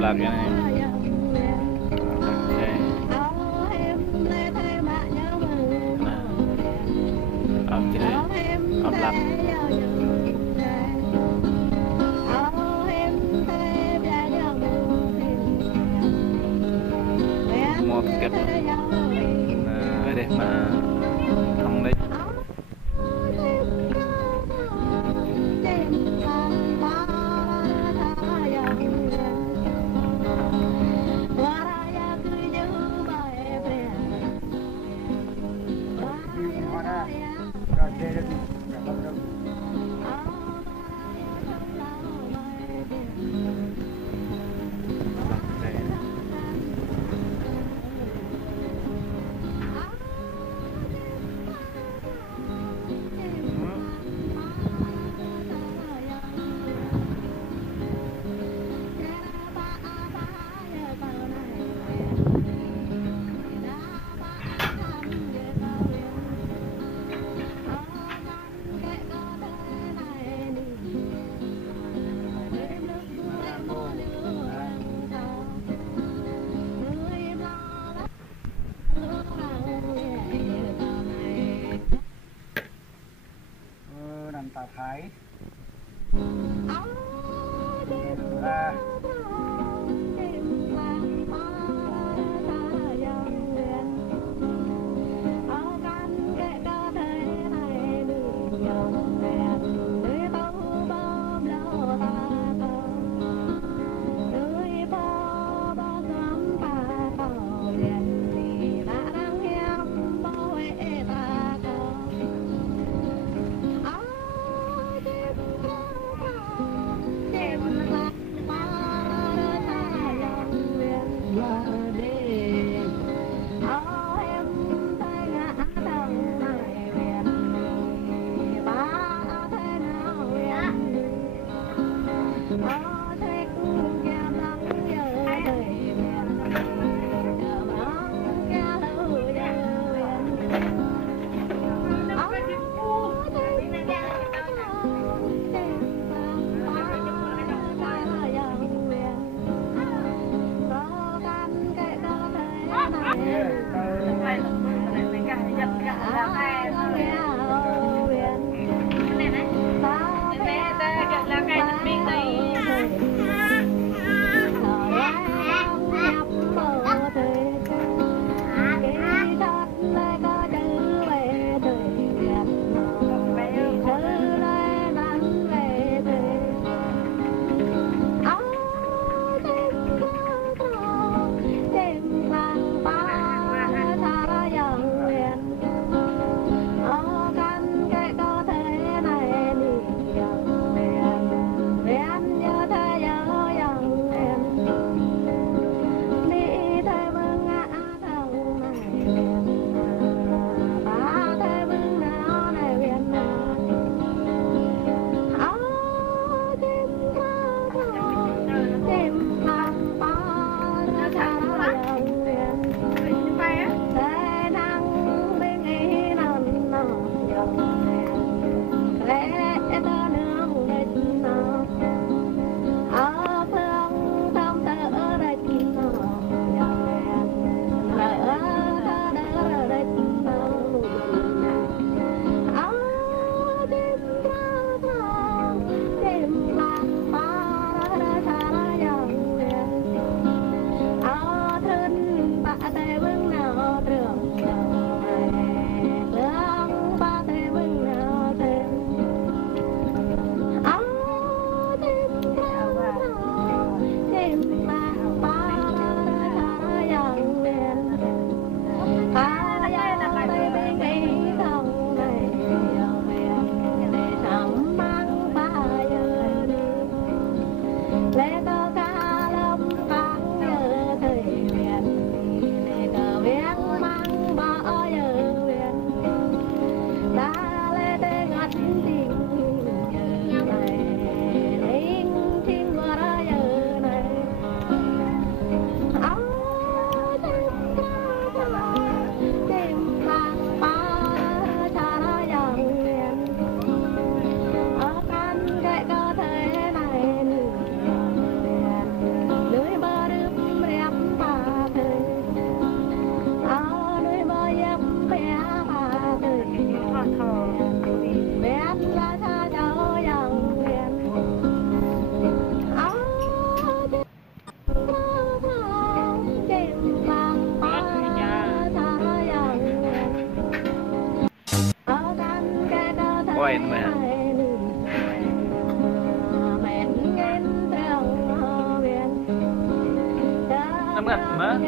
lặp lại cái này. Ok. Chị đây lặp lại một kẹp ở đây mà không đấy. Tà Thái lên mà năm ngặt mà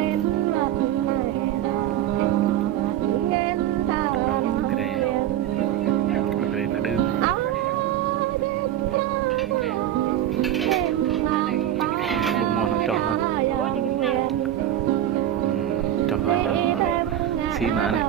xí má này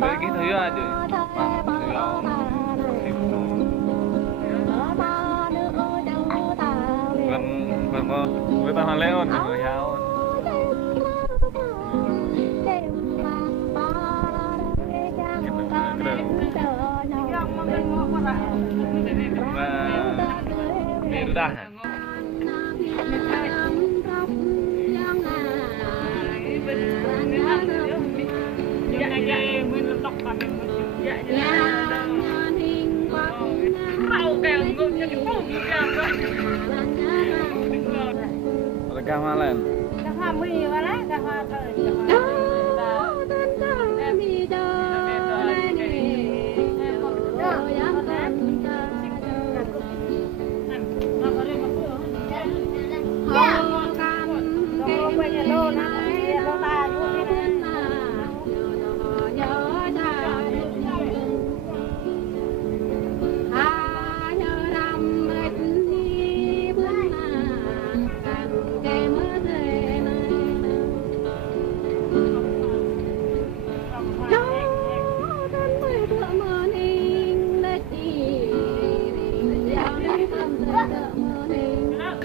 mấy cái thứ à chứ với bà Hoàng Lê ôn người hào và mẹ đu đa hả cà hoa lên cà hoa mười vào lá cà hoa thôi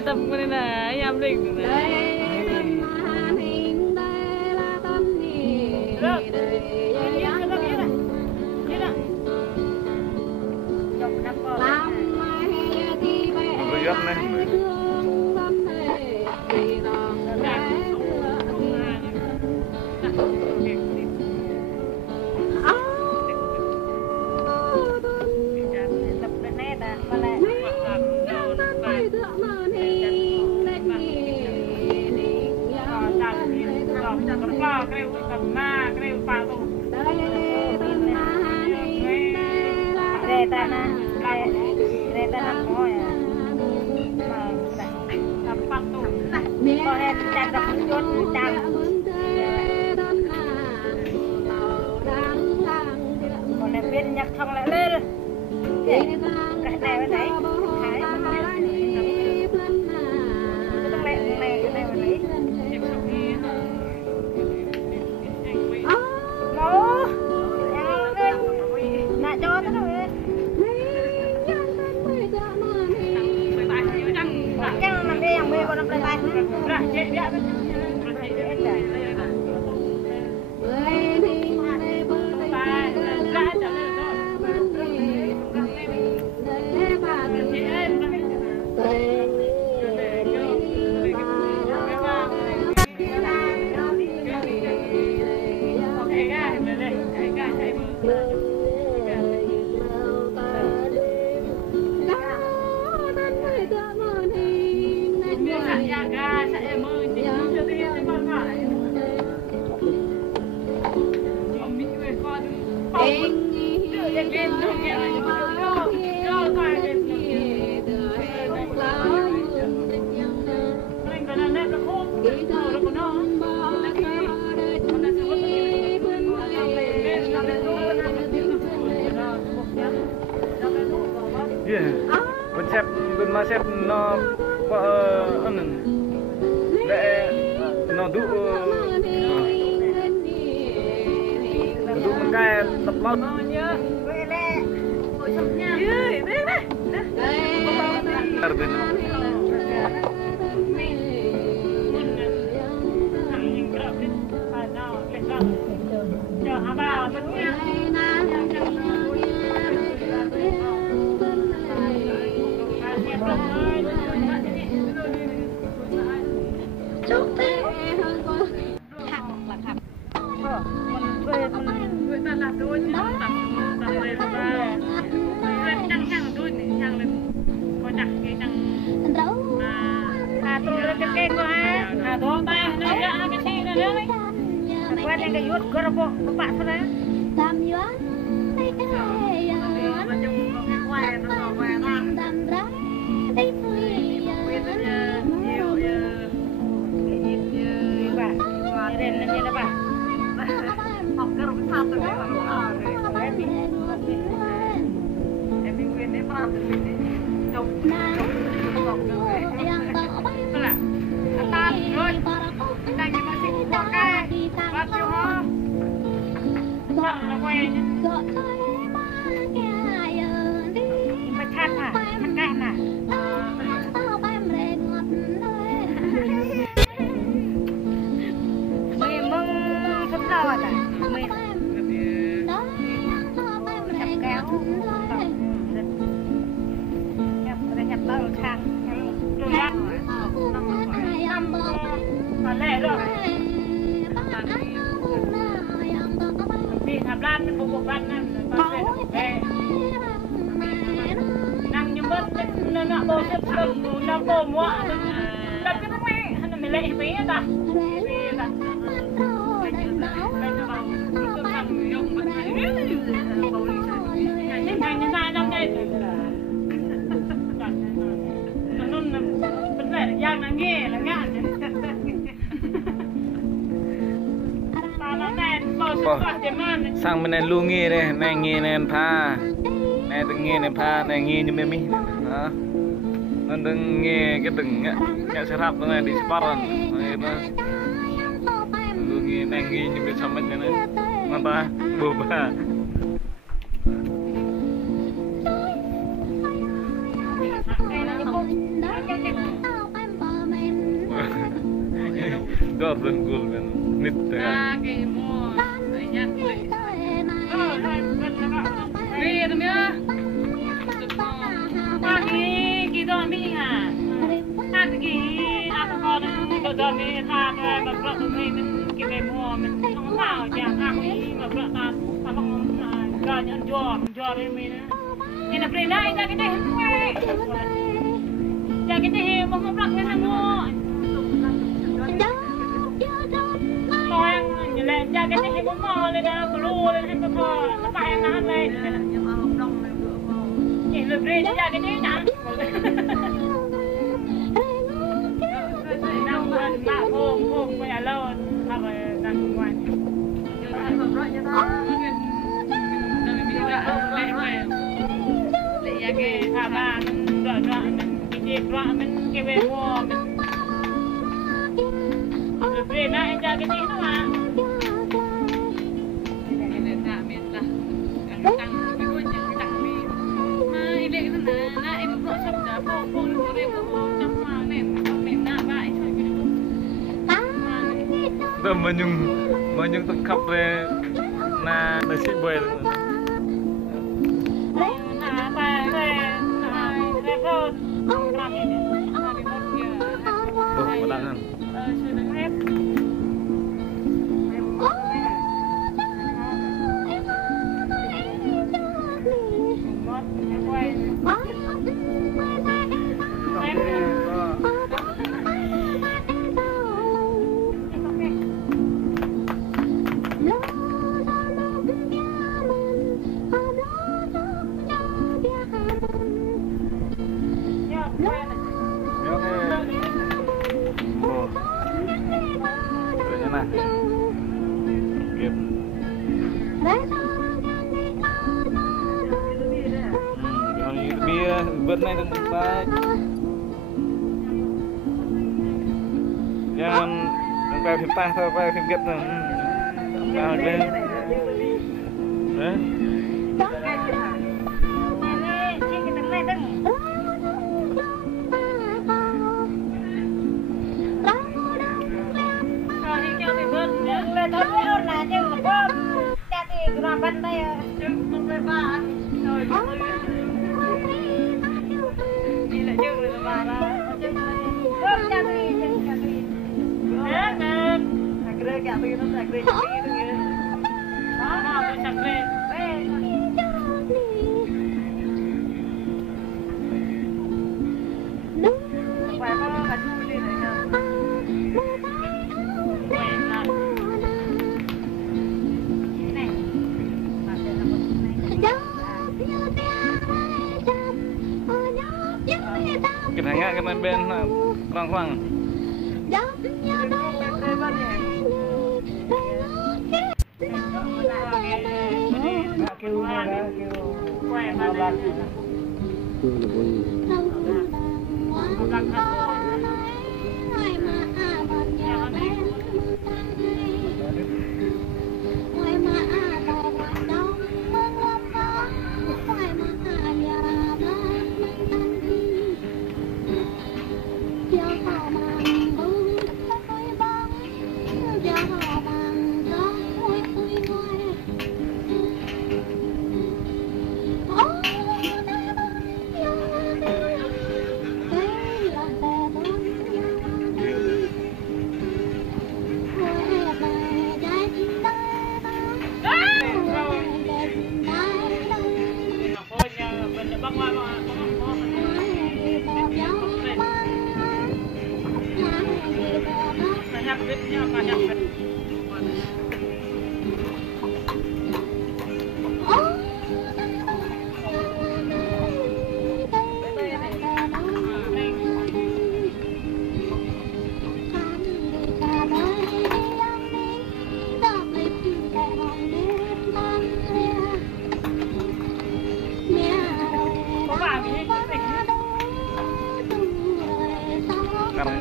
tập cái này em định nhặt thằng lại lên cái này bên đấy thái cái này bên đấy mố nạ cho cái này chăng mình đi ăn bê còn làm lại bên mà xếp nó để nó đủ một cái tập lót nhớ về lẹ ôi sầm nha đấy đuôi tầm lên đang hàng đuôi này hàng lên có đặt cái đằng tôi cái cây của hai đó ba nó ra cái xe nó đấy quay lên cái yuốt cơ nó bộ các bạn thôi làm gì á thấy cái này mà trong cái quay nó quay đầm ra thấy vui nhiều bà lên lên như là bà học cái rồi sao tôi em đi quên đấy mà trông là ta rồi đang đi mà xịt qua cái bắt chiều ho nó quay mà chặt à chặt cạn à mình mong sắp rồi à mình nhập bao khang rồi ra còn lẽ rồi vì thảm lan mình buộc ban năm con về năng như mất nó bố xếp sầm nó bố mua đặt cái nó mẹ hay là mày lệ mấy ta nhanh ra trong đây nó vấn đề là giang nó nghe là ngạn sang bên này lu nghe đây này nghe này pha này từng nghe này pha này nghe như memi đó nó từng nghe cái từng cái sẽ rap này đi sport này nó lu nghe này nghe như bên trong bên này mà ba bùa ba đó bên gul bên nít cái mua nhát về rồi nhá cái đó mi à cái con nó đó mi tha cái mà vợ mình cái về mua mình không vào chẳng ăn mà vợ ta không cho nhận cho đấy mình nên là bên này ra cái này ra cái này mà không đặt cái nào mua thôi như là ra cái này cũng mò lên đó blue lên hết mò nó bay nó lên chỉ lực riêng ra cái này nè năm lần ba hôm bây giờ lâu mà đang ngoài lấy cái thà ba mình đợi mình cái gì mình cái về mua mình về nãy ra cái gì nữa mà đó mà nhung tụi khóc về na để xịt bơi à ba về thôi làm gì mà đang ăn bia bớt này đừng ta jangan sampai phim ta sampai phim kết rồi vào lên đấy Mau tôi chặt về. Khỏe không? Cả chú đi này nha. Khỏe là. Này. Cái thằng cái bên bên khoang khoang. Đây bắt nhỉ? Kêu ra kêu. Khỏe mà đây.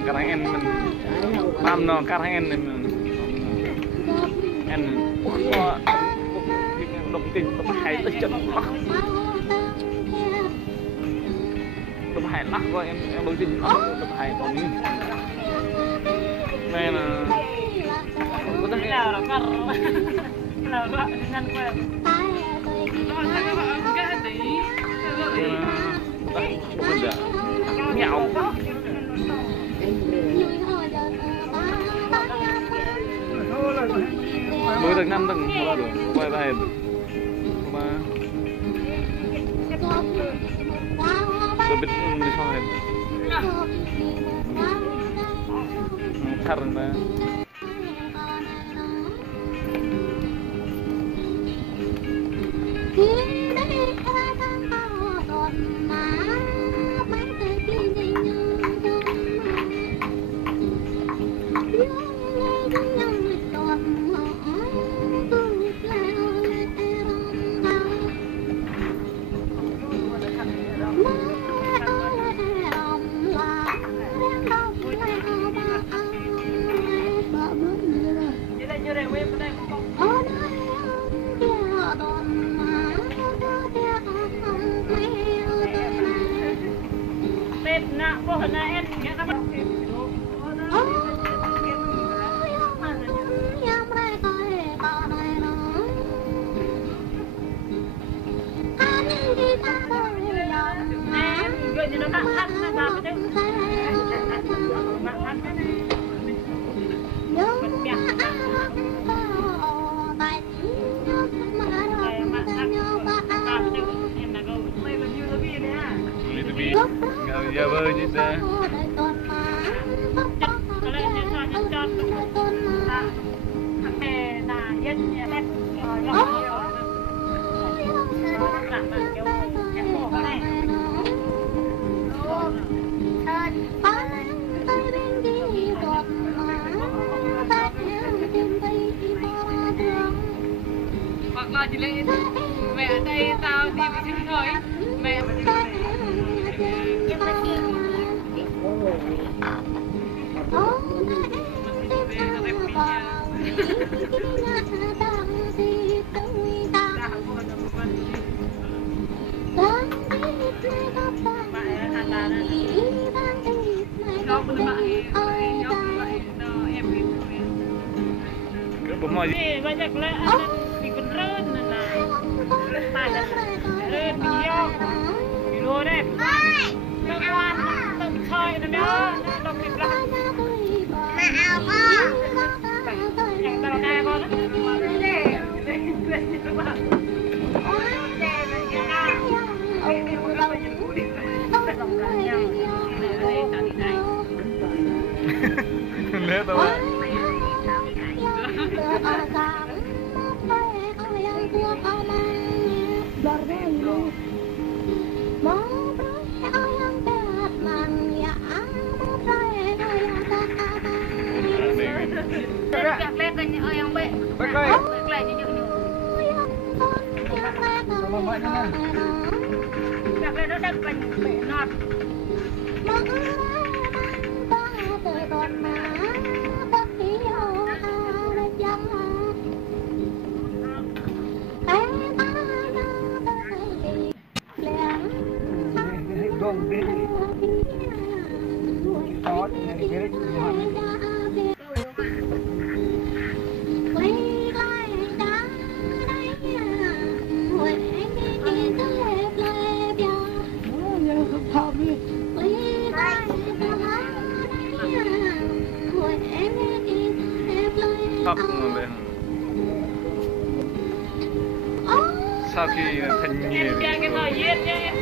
Karang en pam no karang en đụng kinh đụng hay tới chân đụng hay lắc coi em đụng kinh đụng hay còn như này là có Cái nào là cắt. Cái nào đó ngăn quen. Cái tí. bây giờ nhạo mới được 5 tầng rồi quay về mà tôi biết đi sao hết thật mà Nak pohon naen ya kan. Giờ vơi như thế Hoặc là chỉ lên mẹ ở đây tao đi với chân thôi mẹ banyak lah bikin ren nah pada ren video video deh teman tem chơi nó đồng nghiệp là yang tao ca con Các lek cái ơi ông bệ. Bê cây. Bệ lại như nhựa. Sama mak jangan. Các lek nó đang bành bệ nọt. Dong deh. Tawat ni beres Tuhan. Khóc lên. Sau khi thành nhiều cái thời gian nha.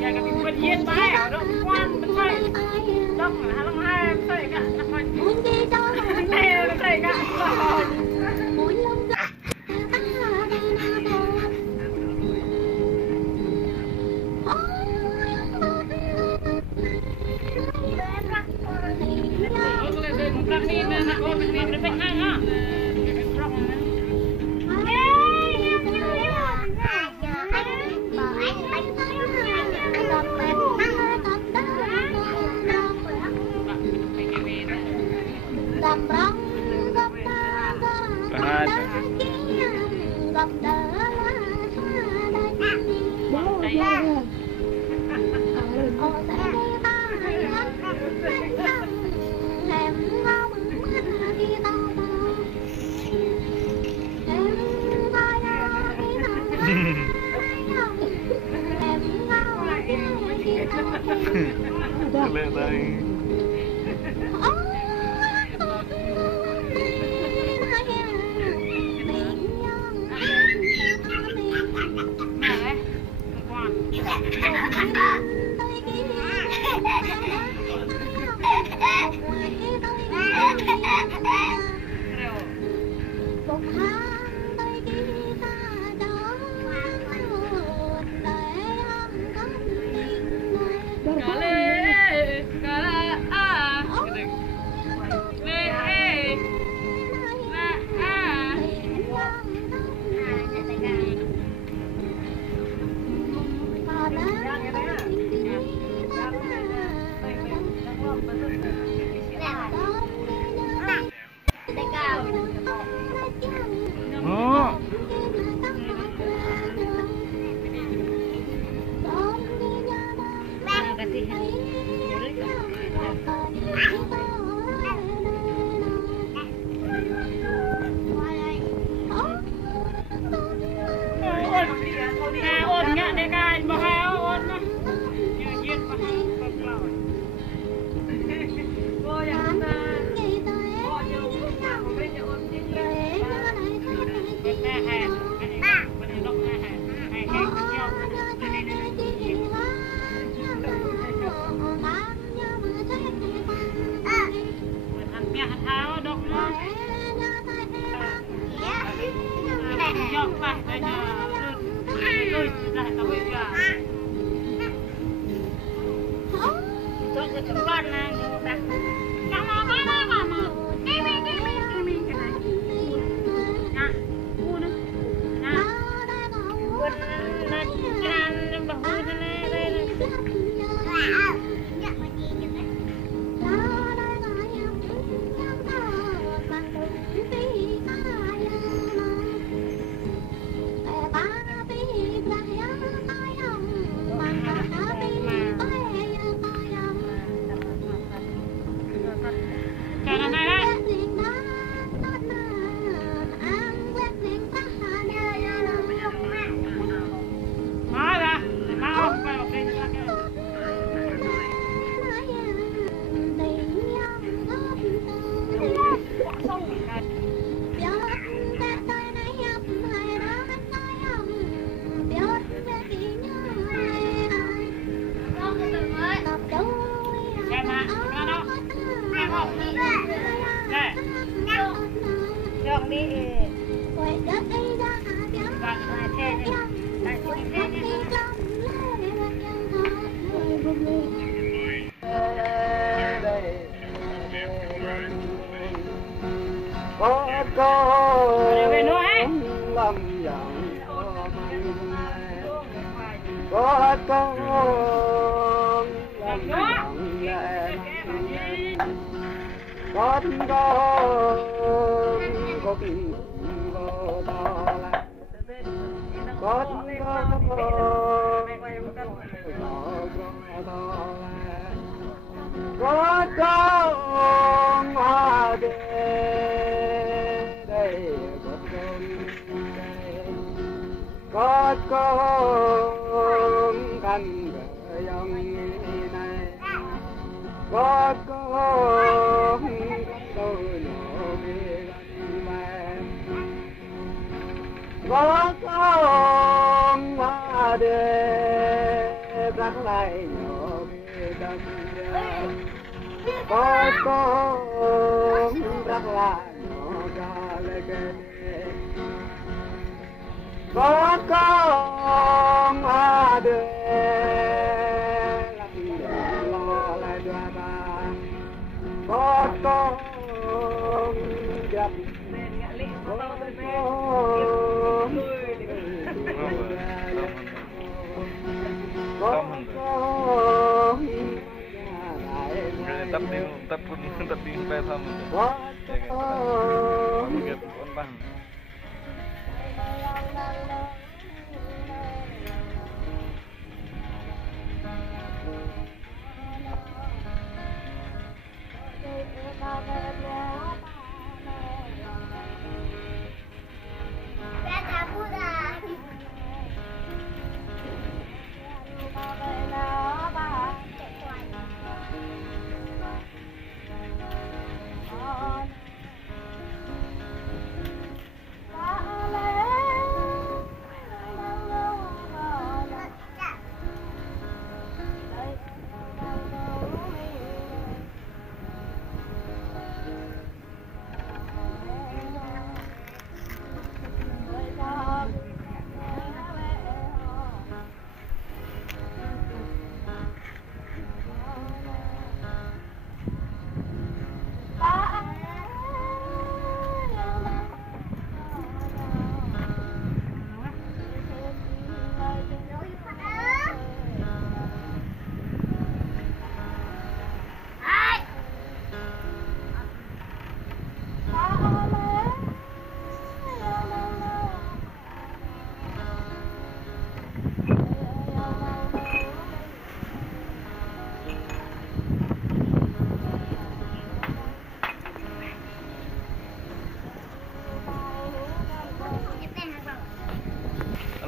Dạ cái mình yên bái ở đâu quan mình thấy đông là long hai thấy cả nó coi thấy cả lên đây. học này chọn đi và xe này tại chị xe này về nữa ấy có con làm con có tình có to là con có con hoa đê đây có con căn gờ dòng này có con tôi nhỏ về gần mẹ có con hoa đê rắc lại nhỏ về gần có con rắc lại nhỏ ra lại cái có con hoa đê làm đèn lo lại đoa ba có con gặp tập đi về thăm nghiệp con bằng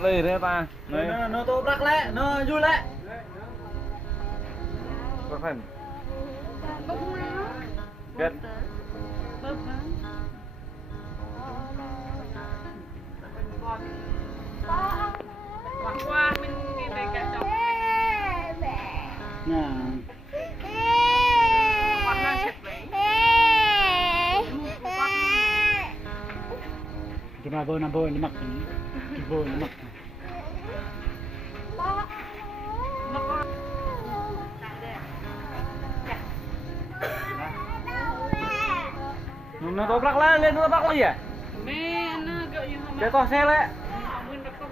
lấy thế ta nó tô rắc lẽ nó vui lẽ có phải biết qua mình đi về cả chồng quạt đang xịt vậy chúng ta bơi nó mặc bơi nó mặc nó tô rắc lên nó rắc gì à mẹ nó gợi như để to xe đấy mình đã không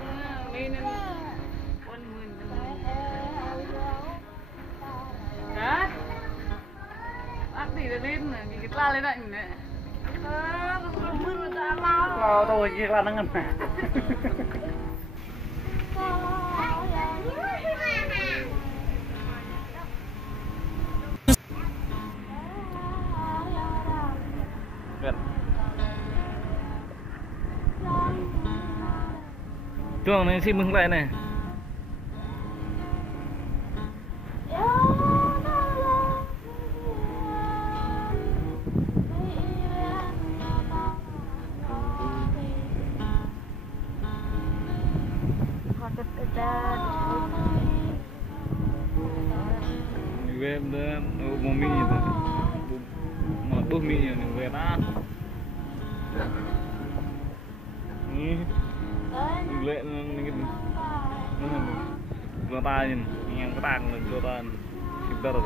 lên con mình đó bác thì lên này cái la lên này nè vào tôi chỉ là nó ngân mà chuông này xin mừng lại này về một mình mì về ta lệ nó ta nhìn nghe cái tàng mình cho ta kịp đâu rồi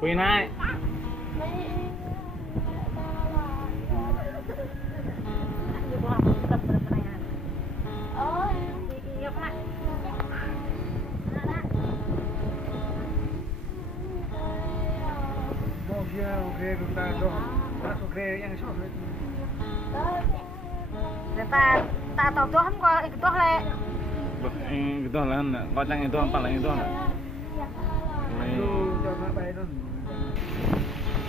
Queen hai ta tàu tôi không có cái tôi này itu lah kocang itu paling itu lah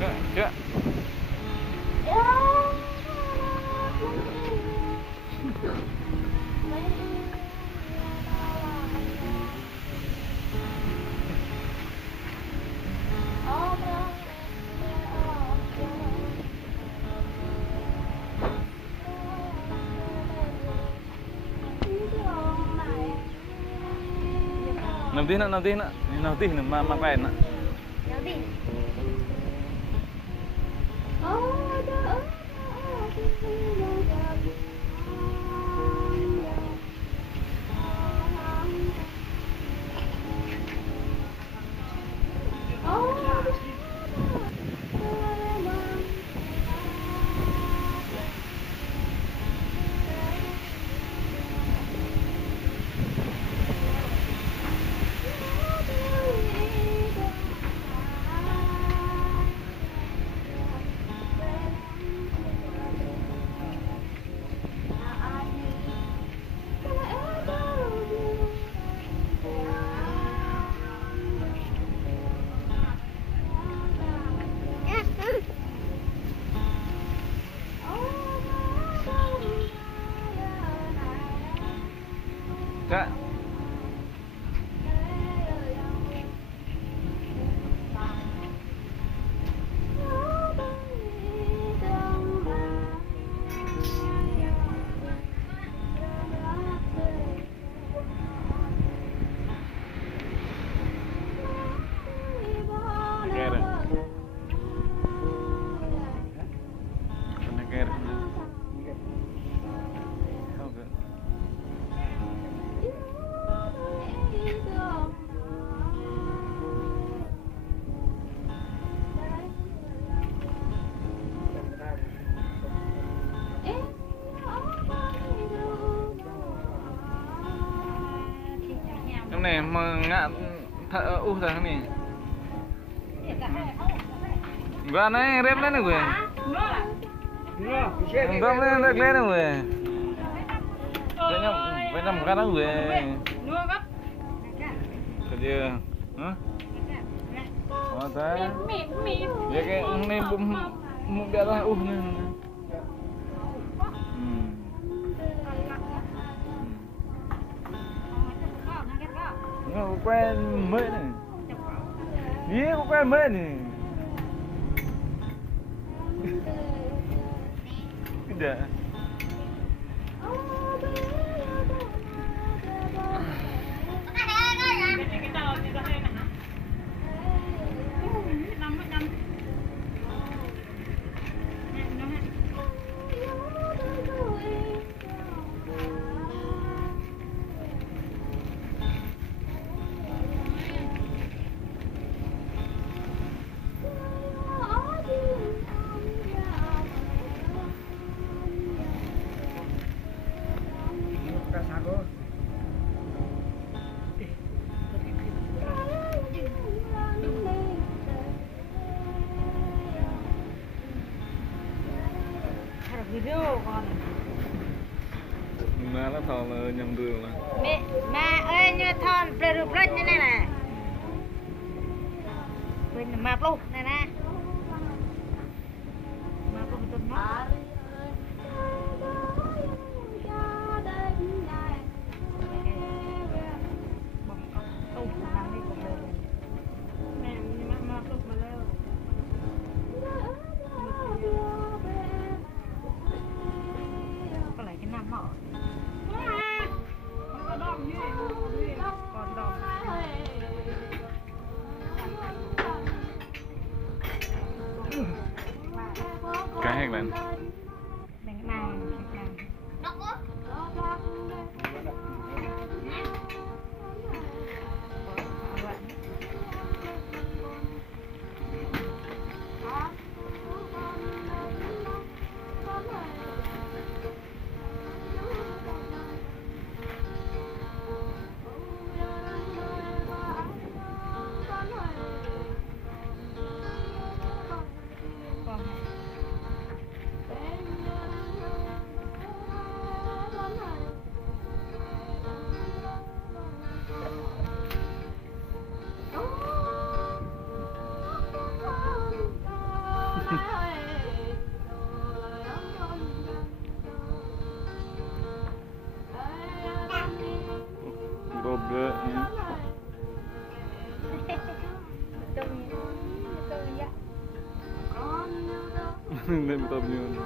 cek nanti nak makan nak. Nanti. Kak. Này mà ngạ thợ thằng này gua này rep lên này gue không lên được lên này gue phải nằm cái đó gue cái gì hả có thế vậy cái này bụng bẹt ra này quen mới này ý có quen mới này cái video con má nó thò là nhầm đường mà mẹ ơi như thon rực rực như này này ơi mà luôn này nè mà luôn tôi nói có lại cái nam họ còn đòn cái hết lên đánh này bột gỡ nên tôm nhiều